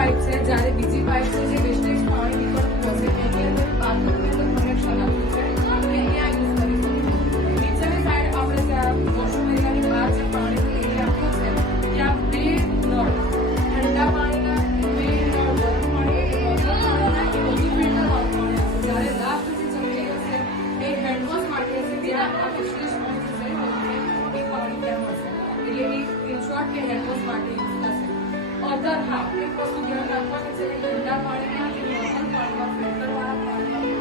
Pipe છે, જ્યારે બીજી પાઇપ છે જે વેસ્ટેજ પાણી નીકળતું હશે એની અંદર બાથરૂમની અંદર કનેક્શન આપ્યું છે અને ત્યાં યુઝ કરી શકો. નીચેની સાઈડ આપણે ત્યાં વોશરૂમ એરિયાની બહાર જે પાણીનો એરિયા આપ્યો છે ત્યાં બે નળ, ઠંડા પાણીના બે નળ, ગરમ પાણી પાણીના એ બધી ફિલ્ટર વાળું પાણી આવશે. જ્યારે લાસ્ટ જે જગ્યાએ હશે એ હેન્ડવોશ માટે હશે, જ્યાં આ વેસ્ટેજ પાણી છે એ પાણી ત્યાં મળશે. એટલે ઇન શોર્ટ કે હેન્ડવોશ માટે યુઝ થશે. અધર હા એક વસ્તુ ધ્યાન રાખવાની છે કે ઠંડા પાણીના કે નોર્મલ પાણીમાં ફિલ્ટર વાળા પાણીમાં